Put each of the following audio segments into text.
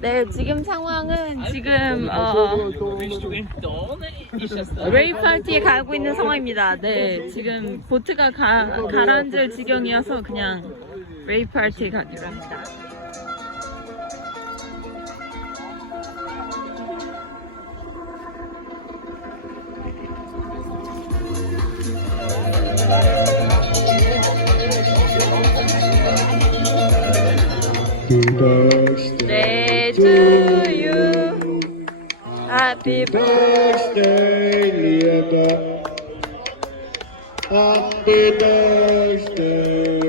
네, 지금 상황은 지금 어, 레이 파티에 가고 있는 상황입니다. 네, 지금 보트가 가, 가라앉을 지경이어서 그냥 레이 파티에 가기로 합니다. 네, Happy birthday, Lieta. Happy birthday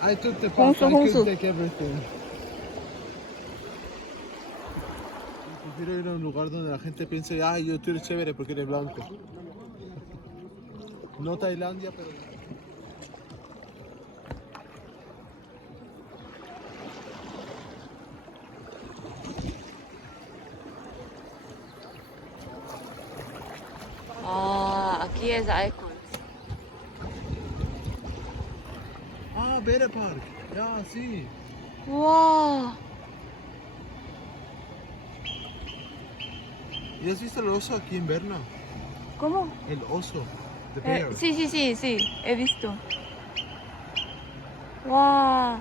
I took the Honsu, I Honsu. could take everything. Prefiero ir a un lugar donde la gente piense, ah, yo tú eres chévere porque eres blanco. No Tailandia, pero... 아, aquí es alcohol. Ah, Bere Park. Ya, sí. 와, ¿Y has visto el oso aquí en Berna? ¿cómo? El oso. The Eh, bear. sí, sí, sí, sí, he visto. 와.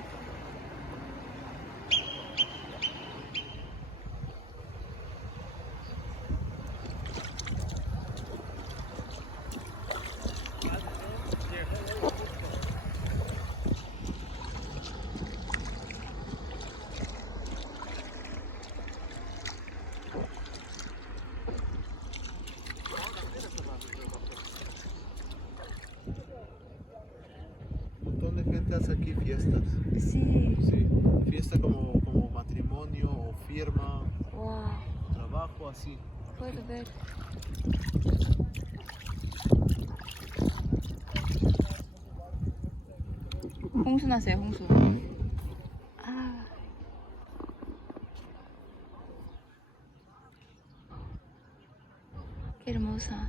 Un montón de gente hace aquí fiestas. Sí. Sí. Fiesta como, como matrimonio o firma, 와, trabajo, así. puedo ver. 홍수 나세요, 홍수. 아. Qué hermosa.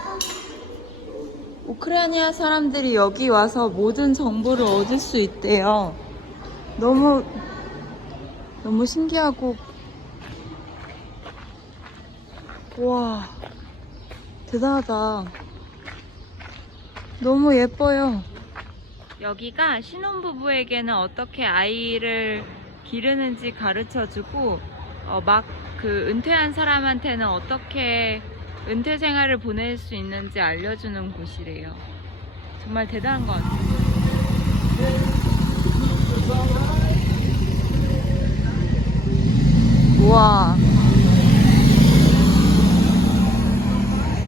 우크라이나 사람들이 여기 와서 모든 정보를 얻을 수 있대요. 너무, 너무 신기하고, 와, 대단하다. 너무 예뻐요. 여기가 신혼부부에게는 어떻게 아이를 기르는지 가르쳐 주고, 어, 막 그 은퇴한 사람한테는 어떻게 은퇴 생활을 보낼 수 있는지 알려주는 곳이래요. 정말 대단한 것 같아요.